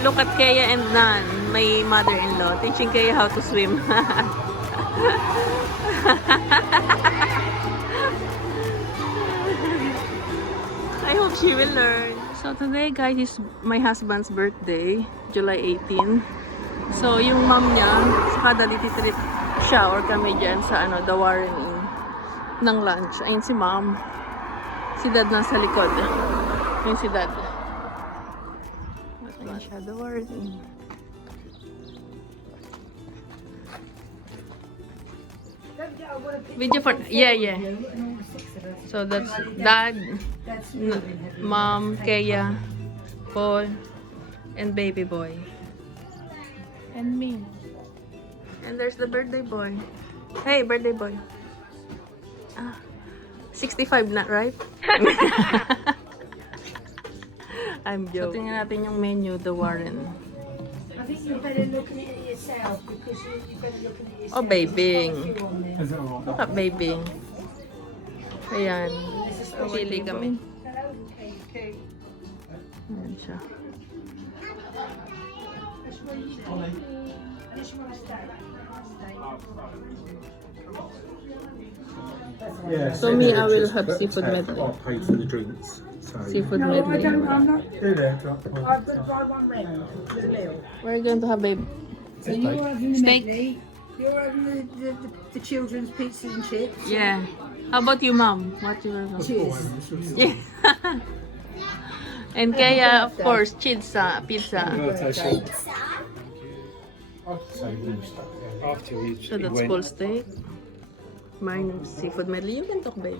Look at Kaya and Nan, my mother-in-law, teaching Kaya how to swim. I hope she will learn. So today guys is my husband's birthday, July 18. So yung mom niya, saka dali-titreat siya or kami dyan sa the Warren Inn ng lunch. Ayun si mom. Si dad nasa likod. Ayun si dad. Ayun siya, the Warren Inn. Video for, yeah. So that's dad, mom, Kaya, Paul, and baby boy. And me. And there's the birthday boy. Hey, birthday boy. 65 na, right? I'm joking. So, tingnan natin yung menu, the Warren. I think you better look at it yourself because you better look at it yourself. Oh, babing. There's quite a few on there. Look at babing. Ayan. Pili kami. Hello, Kate. Ayan siya. That's where you go. I just want to stay. Yeah, So me, I will have seafood medley. I'll pay for the drinks. So. Seafood No, I medley. don't. I'm not. Do that. I've got dry one round with a meal. We're going to have a So you're having the Steak. medley. You're having the children's pizza and chips. yeah. How about you, mom? What you want? Cheers. Yeah. And Kaya, of course, pizza. After So that's full steak. Mine seafood medley. You can talk, babe.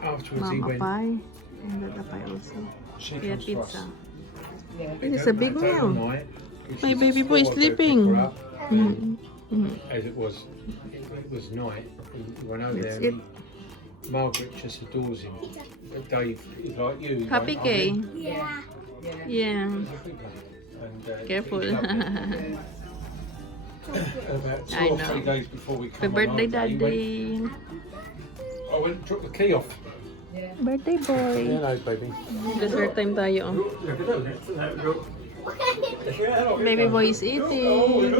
afterwards he Mama went. pie. And the pie also. She Yeah, comes to us. pizza. Yeah. This is a big That meal. night, which My is baby boy is before I go pick sleeping. her up, Mm. Mm. As it was night. We went over That's there. it. And Margaret just adores him. But Dave is like you. He's Happy like, Kay. I'm Yeah. Yeah. in. And, Careful. he's lovely. About 2 I or know. 3 days before we Happy come birthday, on holiday, daddy. I went and dropped the key off. Birthday boy. Hello, baby. Dessert time tayo. Oh. Look at that. Look. Baby boy is eating.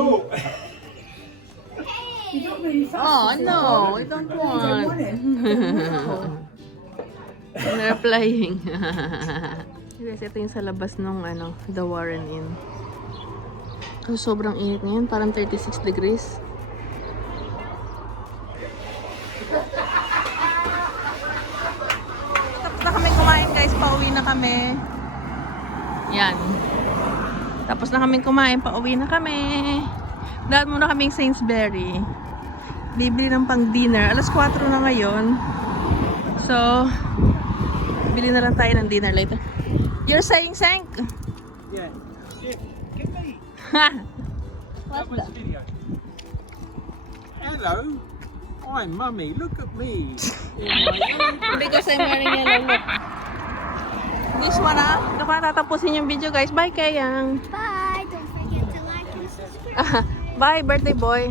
You don't really fuss. Oh, no. I don't want. They're playing. Guys, ito yung sa labas nung the Warren Inn. Oh, sobrang init ngayon. Parang 36 degrees. Tapos na kami kumain guys. Pauwi na kami. Yan. Tapos na kami kumain. Pauwi na kami. Dahil muna kaming Sainsbury. Bibili ng pang dinner. Alas 4 na ngayon. So, bili na lang tayo ng dinner later. You're saying, Sank? Yeah. Give me. What's that? Video. Hello. I'm Mummy. Look at me. Because I'm wearing yellow. Look. This one Ito pa tatapusin yung video guys. Bye Kayang. Bye. Don't forget to like and subscribe. Bye birthday boy.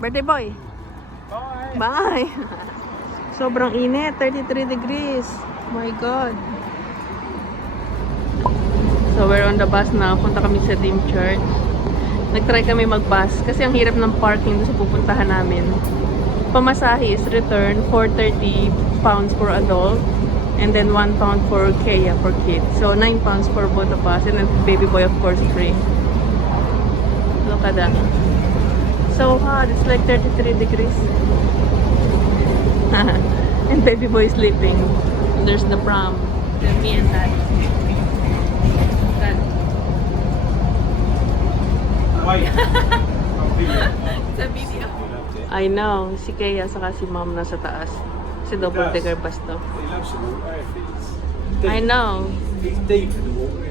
Birthday boy. Bye. Bye. Sobrang init. 33 degrees. My God. So we're on the bus now. Punta kami sa Dim Church. Nag-try kami mag-bus kasi ang hirap ng parking doon sa pupuntahan namin. Pamasahe is return for 30 pounds for adult and then 1 pound for Kaya for kids. So 9 pounds for both of us and then baby boy of course free. Look at that. So hot. It's like 33 degrees. And baby boy is sleeping. And there's the pram. Then me and dad. Dad. Wait. Sa video. I know. Si Kaya saka si mom nasa taas. Si double decker bus to. He loves the water. It's I know. It's deep in the water.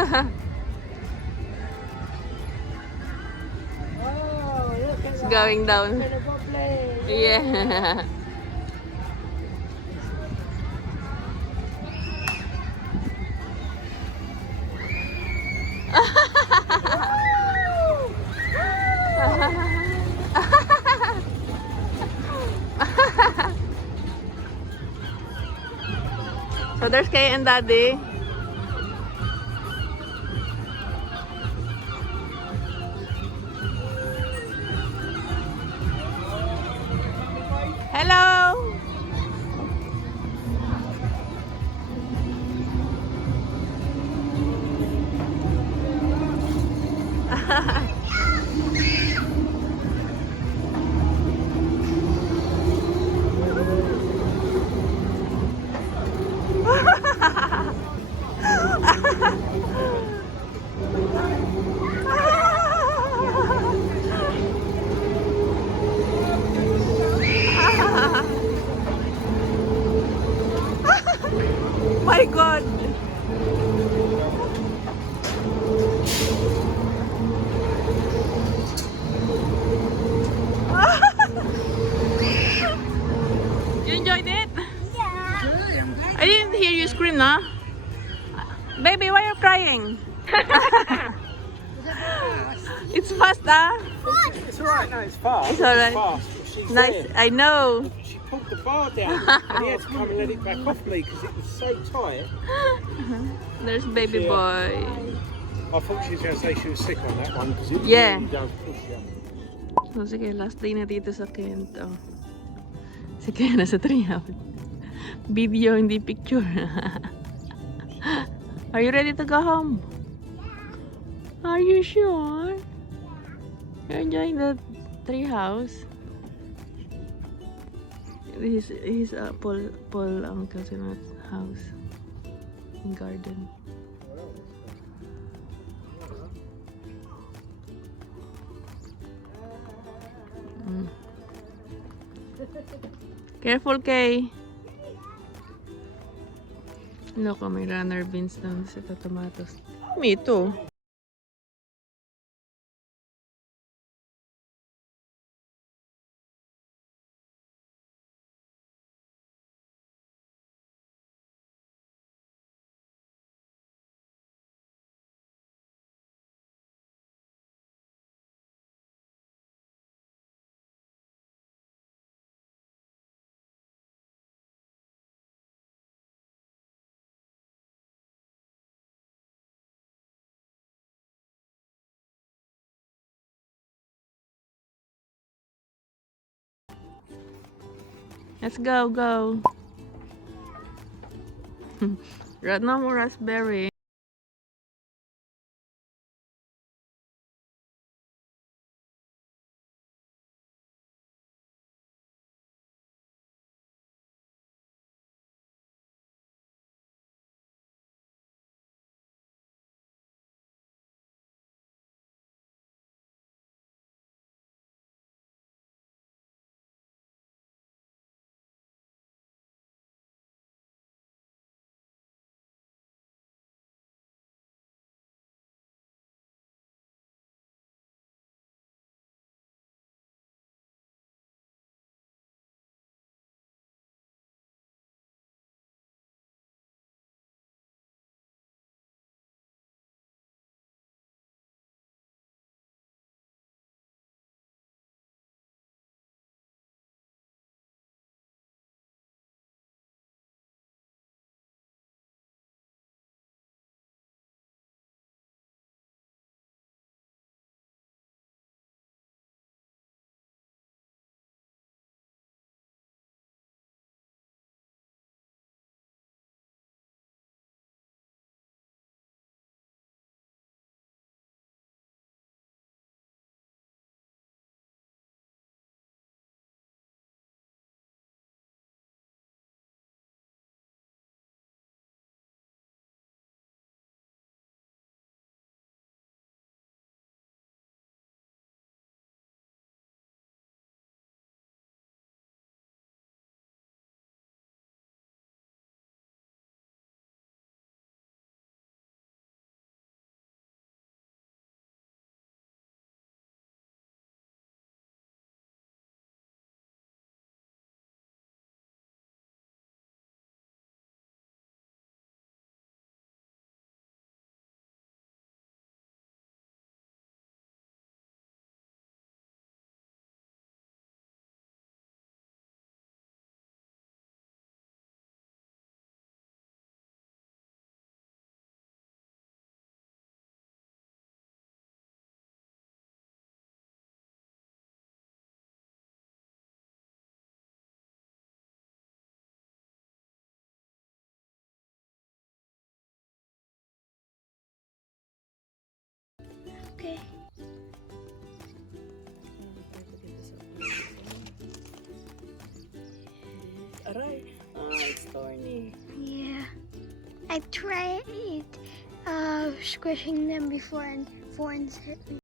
Oh, look at It's that. going down. Gonna go play. Yeah. So there's Kay and Daddy. Hello. My God. You enjoyed it? Yeah. I didn't hear you scream, nah? Baby, why are you crying? It's fast, ah? It's alright, no, it's fast. It's alright. fast, but she's Nice, there. I know. She pulled the bar down and he had to come and let it back off me because it was so tight. There's baby Yeah. boy. I thought she was going to say she was sick on that one because it Yeah. really does push you. So, sige, last day na dito sa Kent. Oh. Si Kaya nasa treehouse. Video, hindi picture. Are you ready to go home? Are you sure? You're enjoying the treehouse? This is Paul uncle's house and garden. Mm. Careful, Kay. Look, may runner beans doon sa tomatoes. Me too. Let's go, go. No more raspberry. Okay. Aray. It's thorny. Yeah. I've tried squishing them before and thorns hit me.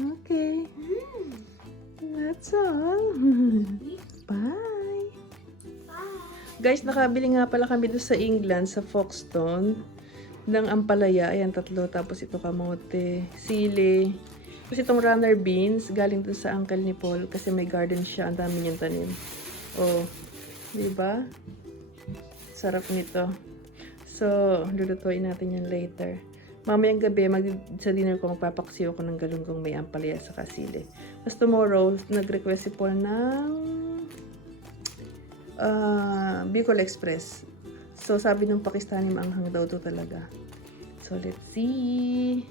Okay. That's all. Bye. Guys, nakabili nga pala kami doon sa England, sa Folkestone, ng ampalaya. Ayan, 3. Tapos ito kamote, sili. Tapos itong runner beans, galing doon sa uncle ni Paul kasi may garden siya. Ang dami niyang tanim. Oh, di ba? Sarap nito. So, lulutuin natin yan later. Mamayang gabi, sa dinner ko, magpapaksiw ako ng galunggong may ampalaya sa kasili. Tapos tomorrow, nag-request si Paul ng Bicol Express. So, sabi ng Pakistani, maanghang daw to talaga. So, let's see.